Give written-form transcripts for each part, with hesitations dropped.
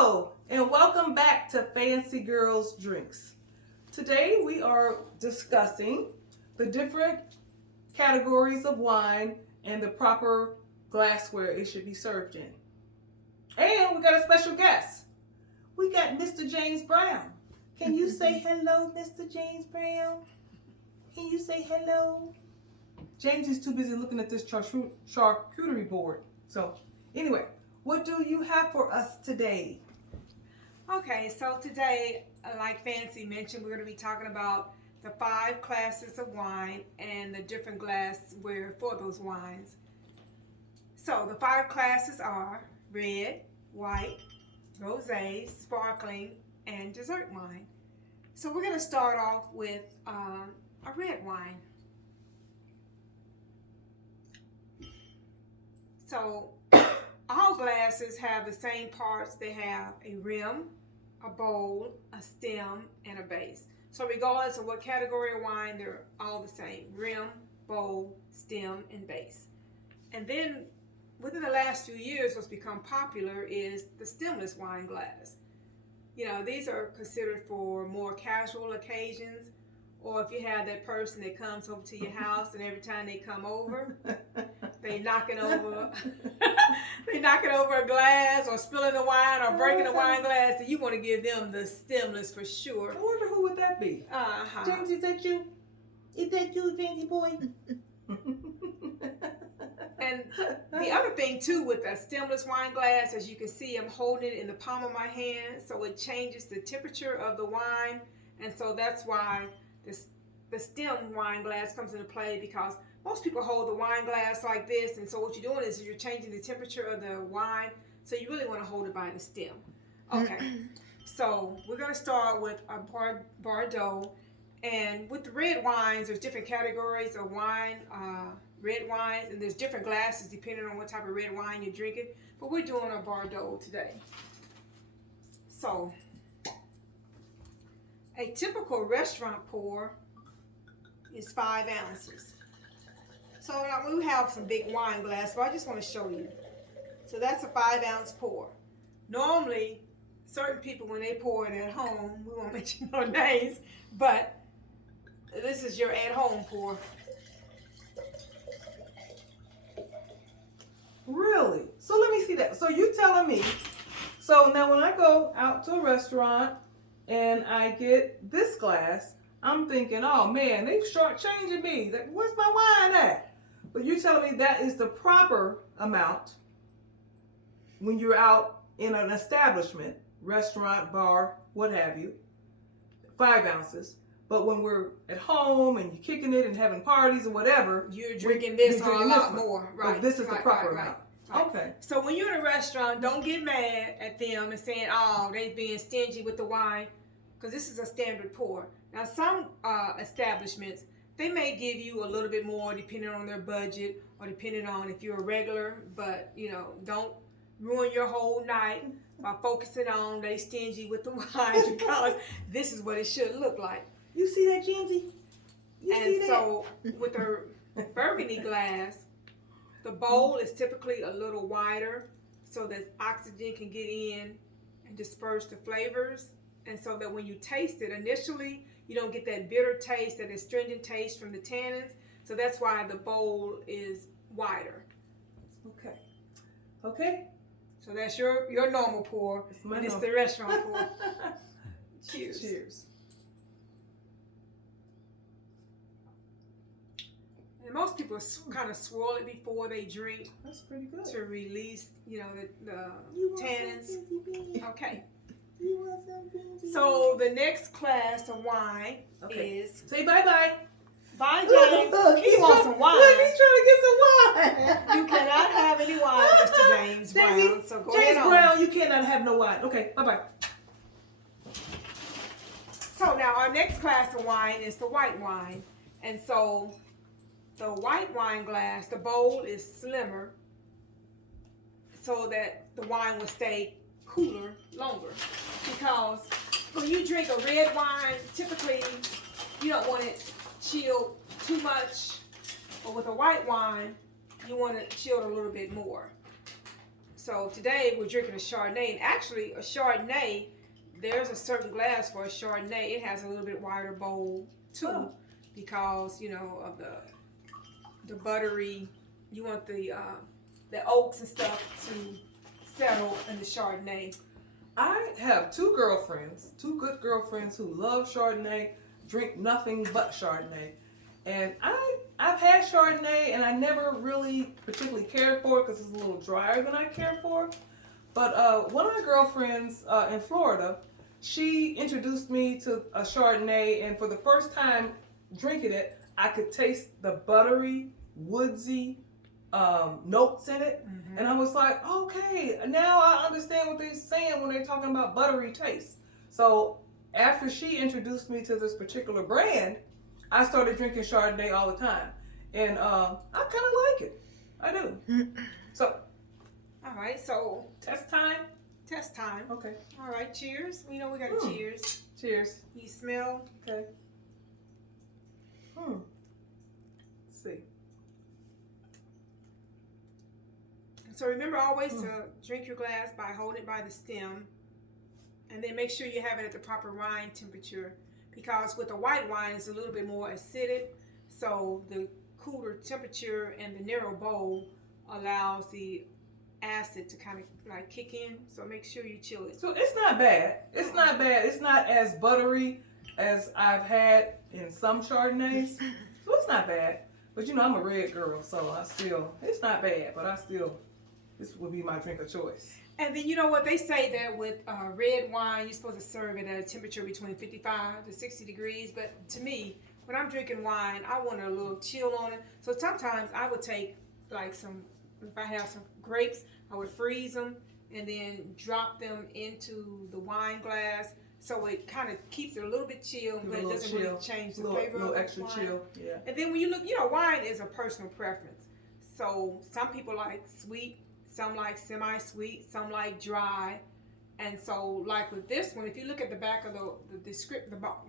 Hello, and welcome back to Fanci Girls Drinks. Today we are discussing the different categories of wine and the proper glassware it should be served in. And we got a special guest. We got Mr. James Brown. Can you say hello, Mr. James Brown? Can you say hello? James is too busy looking at this charcuterie board. So, anyway, what do you have for us today? Okay, so today, like Fancy mentioned, we're going to be talking about the 5 classes of wine and the different glassware for those wines. So the 5 classes are red, white, rosé, sparkling, and dessert wine. So we're going to start off with a red wine. So all glasses have the same parts. They have a rim, a bowl, a stem, and a base. So regardless of what category of wine, they're all the same. Rim, bowl, stem, and base. And then within the last few years, what's become popular is the stemless wine glass. You know, these are considered for more casual occasions, or if you have that person that comes over to your house and every time they come over, they knocking over a glass or spilling the wine or breaking the wine glass, and you want to give them the stemless for sure. I wonder who would that be? James, is that you? Is that you, Fancy boy? And the other thing too with a stemless wine glass, as you can see, I'm holding it in the palm of my hand, so it changes the temperature of the wine, and so that's why the stem wine glass comes into play, because most people hold the wine glass like this, and so what you're doing is you're changing the temperature of the wine, so you really want to hold it by the stem. Okay, so we're going to start with a Bordeaux, and with the red wines, there's different categories of wine, red wines, and there's different glasses depending on what type of red wine you're drinking, but we're doing a Bordeaux today. So a typical restaurant pour is 5 ounces. So now we have some big wine glass, but I just want to show you. So that's a 5-ounce pour. Normally, certain people, when they pour it at home, we won't mention no names, but this is your at-home pour. Really? So let me see that. So you telling me, so now when I go out to a restaurant and I get this glass, I'm thinking, oh man, they shortchanging me. Like, where's my wine at? But you're telling me that is the proper amount when you're out in an establishment, restaurant, bar, what have you, 5 ounces. But when we're at home and you're kicking it and having parties or whatever, you're drinking this a lot more. Right. But this is the proper amount. Right. Okay. So when you're in a restaurant, don't get mad at them and saying, oh, they being stingy with the wine, because this is a standard pour. Now, some establishments, they may give you a little bit more depending on their budget or depending on if you're a regular, but, you know, don't ruin your whole night by focusing on they stingy with the wine, because this is what it should look like. You see that, Jamesy? And so with a burgundy glass, the bowl is typically a little wider so that oxygen can get in and disperse the flavors. And so that when you taste it, initially, you don't get that bitter taste, that astringent taste from the tannins. So that's why the bowl is wider. Okay. Okay. So that's your normal pour, and it's the restaurant pour. Cheers. Cheers. And most people kind of swirl it before they drink. That's pretty good. To release, you know, the tannins. Okay. So the next class of wine is... Say bye-bye. Bye, James. He wants some wine. Look, he's trying to get some wine. You cannot have any wine, Mr. James Brown. So go ahead on. James Brown, you cannot have no wine. Okay, bye-bye. So now our next class of wine is the white wine. And so the white wine glass, the bowl is slimmer so that the wine will stay cooler longer. Because when you drink a red wine, typically you don't want it chilled too much, but with a white wine, you want it chilled a little bit more. So today we're drinking a Chardonnay, and actually a Chardonnay, there's a certain glass for a Chardonnay. It has a little bit wider bowl too, because you know of the buttery. You want the oaks and stuff to settle in the Chardonnay. I have two good girlfriends who love Chardonnay, drink nothing but Chardonnay. And I've had Chardonnay and I never really particularly cared for it because it's a little drier than I cared for. But one of my girlfriends in Florida, she introduced me to a Chardonnay, and for the first time drinking it, I could taste the buttery, woodsy notes in it. And I was like, okay, now I understand what they're saying when they're talking about buttery taste. So after she introduced me to this particular brand, I started drinking Chardonnay all the time. And I kind of like it. I do. So. All right, so. Test time? Test time. Okay. All right, cheers. We know we got cheers. Cheers. You smell? Okay. Let's see. So remember always to drink your glass by holding it by the stem, and then make sure you have it at the proper wine temperature, because with the white wine it's a little bit more acidic, so the cooler temperature and the narrow bowl allows the acid to kind of like kick in, so make sure you chill it. So it's not bad. It's not bad. It's not as buttery as I've had in some Chardonnays. So it's not bad. But you know, I'm a red girl, so it's not bad, but this would be my drink of choice. And then you know what they say that with red wine, you're supposed to serve it at a temperature between 55 to 60 degrees. But to me, when I'm drinking wine, I want a little chill on it. So sometimes I would take like if I have some grapes, I would freeze them and then drop them into the wine glass. So it kind of keeps it a little bit chill, but it doesn't really change the flavor of the wine. A little extra chill, yeah. And then when you look, wine is a personal preference. So some people like sweet, some like semi-sweet, some like dry. And so like with this one, if you look at the back of the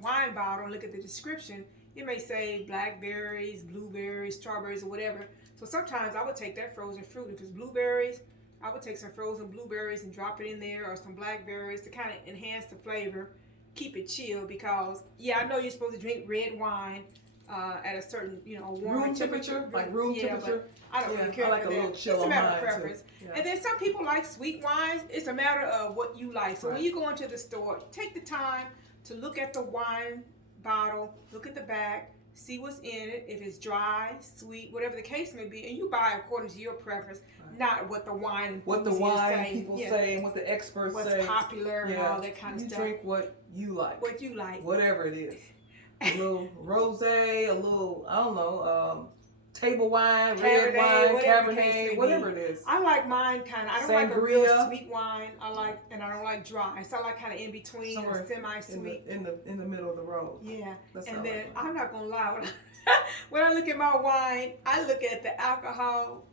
wine bottle and look at the description, it may say blackberries, blueberries, strawberries, or whatever. So sometimes I would take that frozen fruit. If it's blueberries, I would take some frozen blueberries and drop it in there, or some blackberries to kind of enhance the flavor, keep it chill, because I know you're supposed to drink red wine at a certain, warm room temperature, like room temperature. I don't really care I like for a little that. chill It's a matter of on mine, preference. too. And then some people like sweet wines. It's a matter of what you like. So when you go into the store, take the time to look at the wine bottle, look at the back, see what's in it, if it's dry, sweet, whatever the case may be, and you buy according to your preference, not what the wine people say and what the experts say. What's popular and all that kind of stuff. You drink what you like. What you like. Whatever it is. A little rosé, a little, I don't know, table wine, red wine, Cabernet, whatever it is. I like mine I don't like a real sweet wine. And I don't like dry. So I like kind of in between, or semi-sweet. In the middle of the road. Yeah. And then I'm not going to lie. When I look at my wine, I look at the alcohol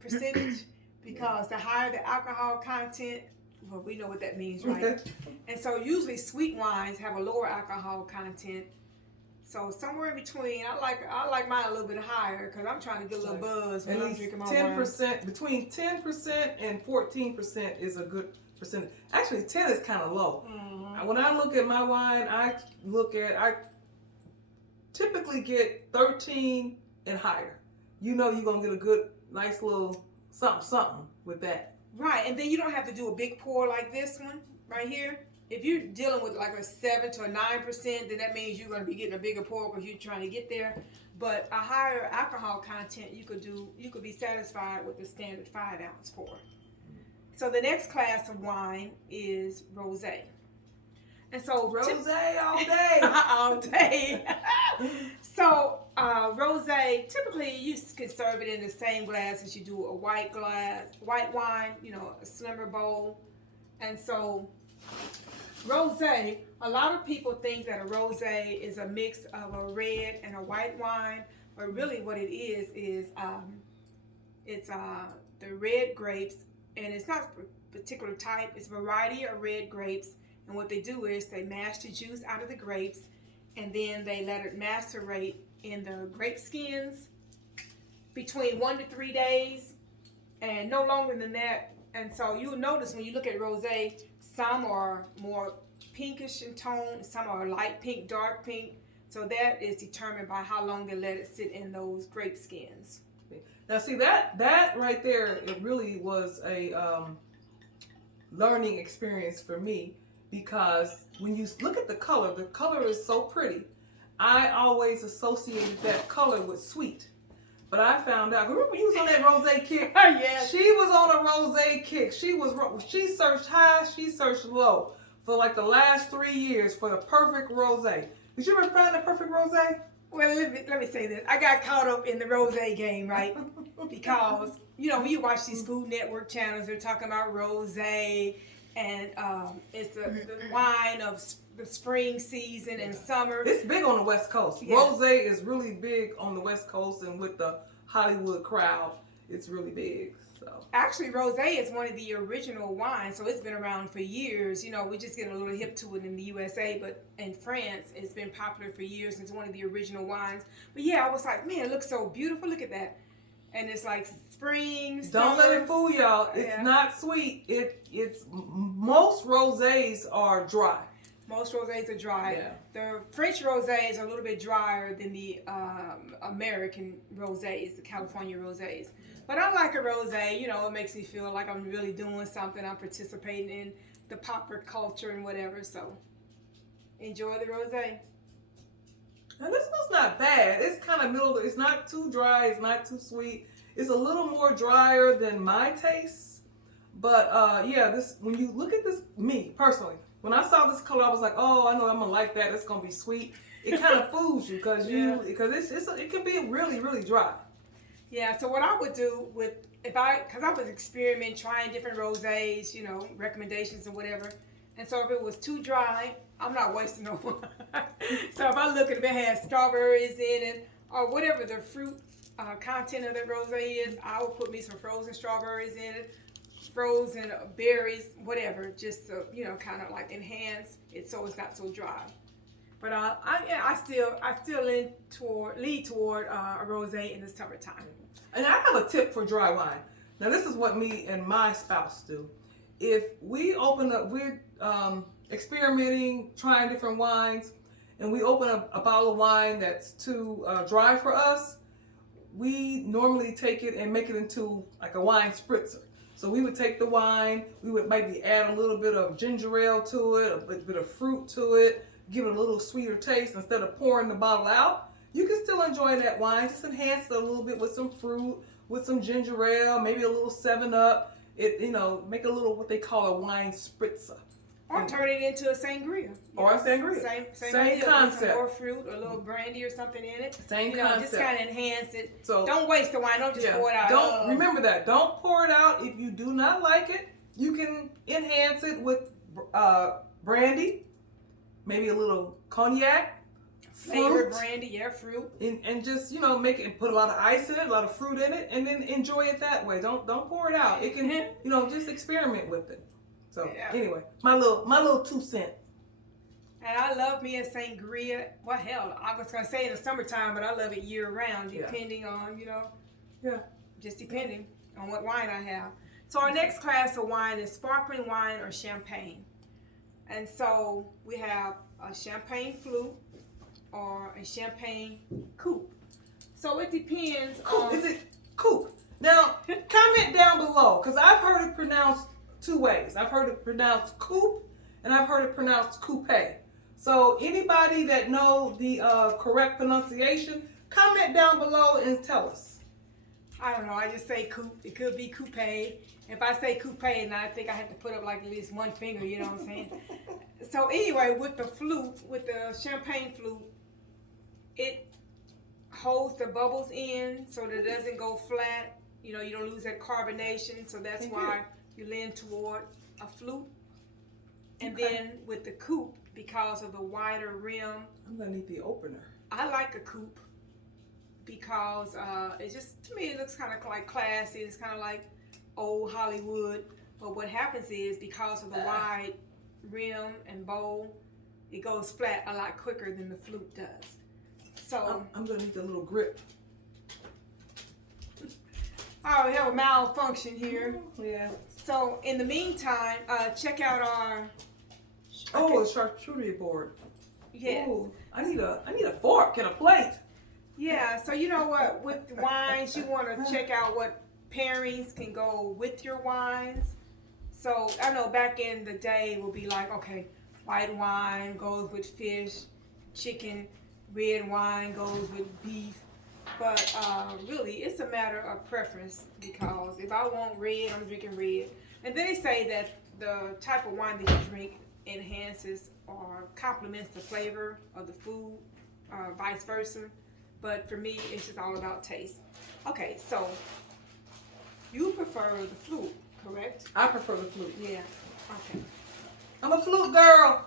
percentage, because the higher the alcohol content, well, we know what that means, right? And so usually sweet wines have a lower alcohol content. So somewhere in between, I like mine a little bit higher, because I'm trying to get a little buzz when I'm drinking my 10%, wine. between 10% and 14% is a good percentage. Actually, 10 is kind of low. Mm-hmm. When I look at my wine, I typically get 13 and higher. You're going to get a good, nice little something with that. Right, and then you don't have to do a big pour like this one right here. If you're dealing with like a 7 to a 9%, then that means you're going to be getting a bigger pour because you're trying to get there. But a higher alcohol content, you could be satisfied with the standard 5-ounce pour. So the next class of wine is rosé. And so rosé all day. All day. So rosé, typically you can serve it in the same glass as you do a white wine, a slimmer bowl. And so rosé, a lot of people think that a rosé is a mix of a red and a white wine, but really what it is it's the red grapes, and it's not a particular type, it's a variety of red grapes. And what they do is they mash the juice out of the grapes, and then they let it macerate in the grape skins between 1 to 3 days. and no longer than that. And so you'll notice when you look at rosé, some are more pinkish in tone, some are light pink, dark pink. So that is determined by how long they let it sit in those grape skins. Now see that right there, it really was a learning experience for me, because when you look at the color is so pretty. I always associated that color with sweet. But I found out, remember you was on that rosé kick? Yes. She was on a rosé kick. She searched high, she searched low for like the last 3 years for the perfect rosé. Did you ever find the perfect rosé? Well, let me say this. I got caught up in the rosé game, right? Because, when you watch these Food Network channels, they're talking about rosé, and it's the wine of the spring season and summer. It's big on the West Coast. Yeah. Rosé is really big on the West Coast, and with the Hollywood crowd, it's really big. So actually, rosé is one of the original wines, so it's been around for years. We're just getting a little hip to it in the USA, but in France, it's been popular for years. It's one of the original wines. But yeah, I was like, man, it looks so beautiful. Look at that. And it's like spring, Don't summer. let it fool y'all. It's not sweet. It's most rosés are dry. Most rosés are dry. Yeah. The French rosés are a little bit drier than the American rosés, the California rosés. But I like a rosé. It makes me feel like I'm really doing something. I'm participating in the popular culture and whatever. So enjoy the rosé. Now this one's not bad. It's kind of middle. It's not too dry. It's not too sweet. It's a little more drier than my taste. But this, when you look at this, me personally, when I saw this color, I was like, oh, I know I'm gonna like that. It's gonna be sweet. It kind of fools you because it can be really, really dry. Yeah. So what I would do because I was experimenting, trying different rosés, recommendations and whatever. And so if it was too dry, I'm not wasting no one. So if I look at it, it has strawberries in it or whatever the fruit content of the rosé is, I will put me some frozen strawberries in it, frozen berries, whatever, just to kind of like enhance it so it's not so dry. But I still lean toward a rosé in the summertime. And I have a tip for dry wine. Now this is what me and my spouse do. If we open up, we're experimenting, trying different wines, and we open up a bottle of wine that's too dry for us, we normally take it and make it into like a wine spritzer. So we would take the wine, we would maybe add a little bit of ginger ale to it, a bit of fruit to it, give it a little sweeter taste. Instead of pouring the bottle out, you can still enjoy that wine. Just enhance it a little bit with some fruit, with some ginger ale, maybe a little 7-Up. Make a little what they call a wine spritzer. Or turn it into a sangria. Or a sangria. Same concept. Some more fruit, a little brandy or something in it. Same concept. Just kind of enhance it. So don't waste the wine. Don't just pour it out. Remember that. Don't pour it out. If you do not like it, you can enhance it with brandy, maybe a little cognac, flavored brandy, fruit, and just make it and put a lot of ice in it, a lot of fruit in it, and then enjoy it that way. Don't pour it out. It can just experiment with it. So anyway, my little 2 cents. And I love me a sangria. Well, hell, I was gonna say in the summertime, but I love it year round, depending on just depending on what wine I have. So our next class of wine is sparkling wine or champagne. And so we have a champagne flute or a champagne coupe. So it depends on... Is it coupe? Now, comment down below, because I've heard it pronounced 2 ways. I've heard it pronounced coupe, and I've heard it pronounced coupe. So anybody that know the correct pronunciation, comment down below and tell us. I don't know. I just say coupe. It could be coupe. If I say coupe, and I think I have to put up like at least one finger, you know what I'm saying? So anyway, with the flute, with the champagne flute, it holds the bubbles in so that it doesn't go flat. You don't lose that carbonation. So that's why you lean toward a flute. And then with the coupe, because of the wider rim, I'm gonna need the opener. I like a coupe because it just, to me, it looks kind of like classy. It's kind of like old Hollywood. But what happens is, because of the wide rim and bowl, it goes flat a lot quicker than the flute does. So I'm gonna need the little grip. Oh, we have a malfunction here. Yeah. So in the meantime, check out our. Oh, the charcuterie board. Yes. Ooh, I need a fork and a plate. Yeah. So you know what? With wines, you want to check out what pairings can go with your wines. So I know back in the day, it would be like, okay, white wine goes with fish, chicken, red wine goes with beef. But really, it's a matter of preference because if I want red, I'm drinking red. And then they say that the type of wine that you drink enhances or complements the flavor of the food, vice versa. But for me, it's just all about taste. Okay, so you prefer the flute, correct? I prefer the flute. Yeah. Okay. I'm a flute girl.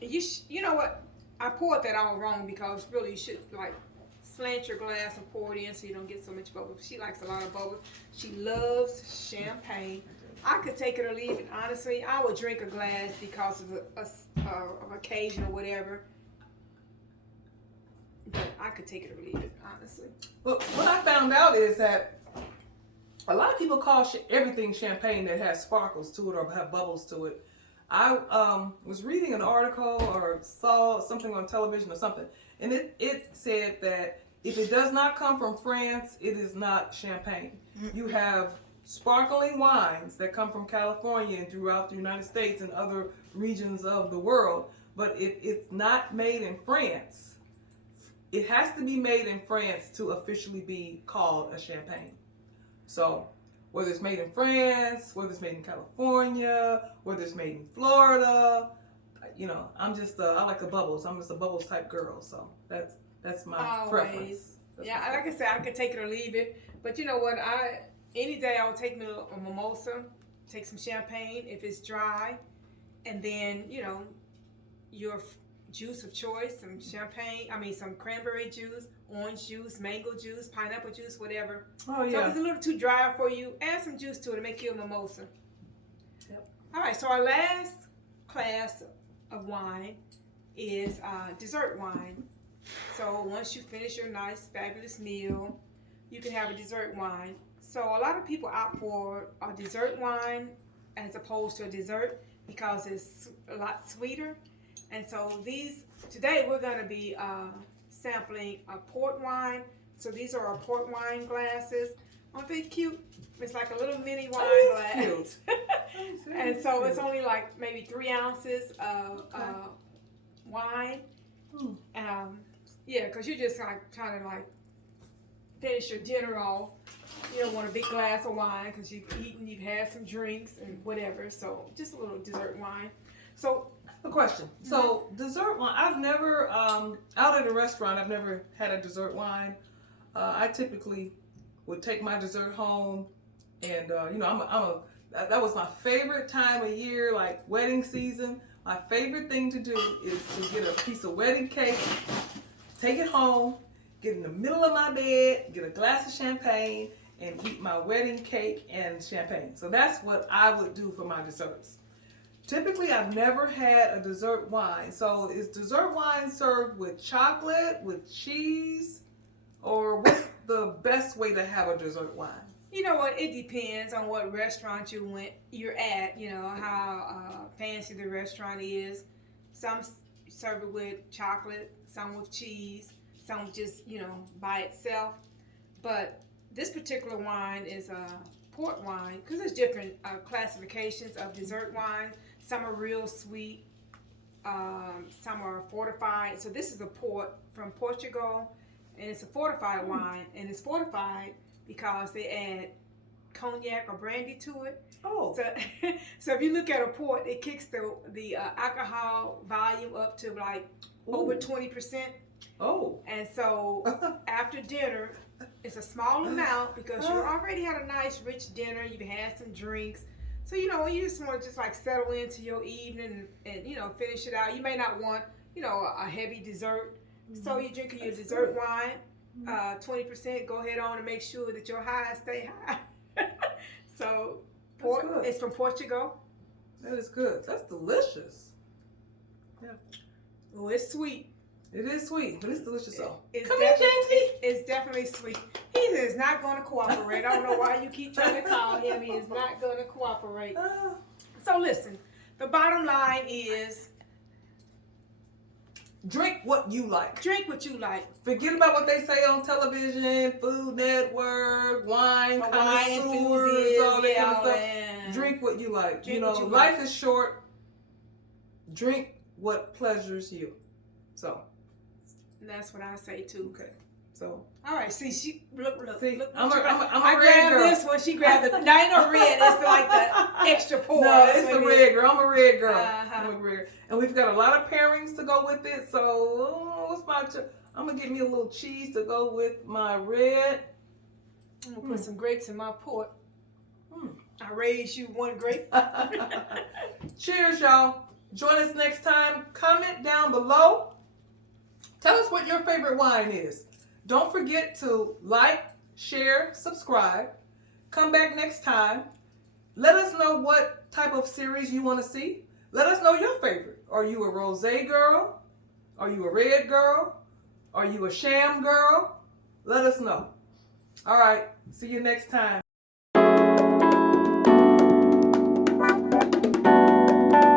You know what? I poured that all wrong because really you should like slant your glass and pour it in so you don't get so much bubble. She likes a lot of bubble. She loves champagne. I could take it or leave it. Honestly, I would drink a glass because of of occasion or whatever. But I could take it or leave it, honestly. But what I found out is that a lot of people call everything champagne that has sparkles to it or have bubbles to it. I was reading an article or saw something on television or something, and it said that if it does not come from France, it is not champagne. You have sparkling wines that come from California and throughout the United States and other regions of the world, but if it's not made in France, it has to be made in France to officially be called a champagne. So whether it's made in France, whether it's made in California, whether it's made in Florida, I'm just I like the bubbles. I'm just a bubbles type girl, so that's my preference. Yeah, like I said, I could take it or leave it. But you know what? Any day I would take me a mimosa, take some champagne if it's dry, and then your juice of choice, some some cranberry juice, orange juice, mango juice, pineapple juice, whatever. Oh yeah. So if it's a little too dry for you, add some juice to it to make you a mimosa. Yep. All right. So our last class of wine is dessert wine. So once you finish your nice, fabulous meal, you can have a dessert wine. So a lot of people opt for a dessert wine as opposed to a dessert because it's a lot sweeter. And so today we're going to be sampling a port wine. So these are our port wine glasses. Aren't they cute? It's like a little mini wine glass. And so it's only like maybe 3 ounces of wine. Yeah, because you're just like trying to like finish your dinner off. You don't want a big glass of wine because you've eaten, you've had some drinks and whatever. So just a little dessert wine. So a question. So dessert wine, I've never out at a restaurant, I've never had a dessert wine. I typically would take my dessert home, and that was my favorite time of year, like wedding season. My favorite thing to do is to get a piece of wedding cake, take it home, get in the middle of my bed, get a glass of champagne, and eat my wedding cake and champagne. So that's what I would do for my desserts. Typically, I've never had a dessert wine. So is dessert wine served with chocolate, with cheese, or what's the best way to have a dessert wine? You know what? It depends on what restaurant you're at. You know how fancy the restaurant is. Some serve it with chocolate, some with cheese, some just by itself. But this particular wine is a port wine because there's different classifications of dessert wine. Some are real sweet, some are fortified. So this is a port from Portugal, and it's a fortified wine, and it's fortified because they add cognac or brandy to it. Oh. So if you look at a port, it kicks the alcohol volume up to like over 20%. Oh. And so after dinner, it's a small amount because you already had a nice rich dinner. You've had some drinks. So, you just want to just like settle into your evening and finish it out. You may not want, a heavy dessert. Mm-hmm. So you're drinking your dessert wine, 20%. Go ahead on and make sure that your highs stay high. So it's from Portugal. That is good. That's delicious. Yeah. Oh, it's sweet. It is sweet, but it's delicious though. Come here, Jamesy. It's definitely sweet. He is not going to cooperate. I don't know why you keep trying to call him. He is not going to cooperate. So listen, the bottom line is drink what you like. drink what you like. Forget about what they say on television, Food Network, wine A wine connoisseurs, enthusiast, all that kind of stuff. yeah. Drink what you like. Drink You know, what you life like. is short. Drink what pleasures you. So, That's what I say too. okay. So, All right, see, she look. see, look I'm a I red grabbed girl. this one. She grabbed the. Now ain't no red. It's like the extra pour. No, That's it's what the it is. red girl. I'm a red girl. Uh-huh. I'm a red. And we've got a lot of pairings to go with it. So, what's my? I'm gonna get me a little cheese to go with my red. I'm gonna put some grapes in my port. Mm. I raised you one grape. Cheers, y'all. Join us next time. Comment down below. Tell us what your favorite wine is. Don't forget to like, share, subscribe. Come back next time. Let us know what type of series you want to see. Let us know your favorite. Are you a rosé girl? Are you a red girl? Are you a sham girl? Let us know. All right. See you next time.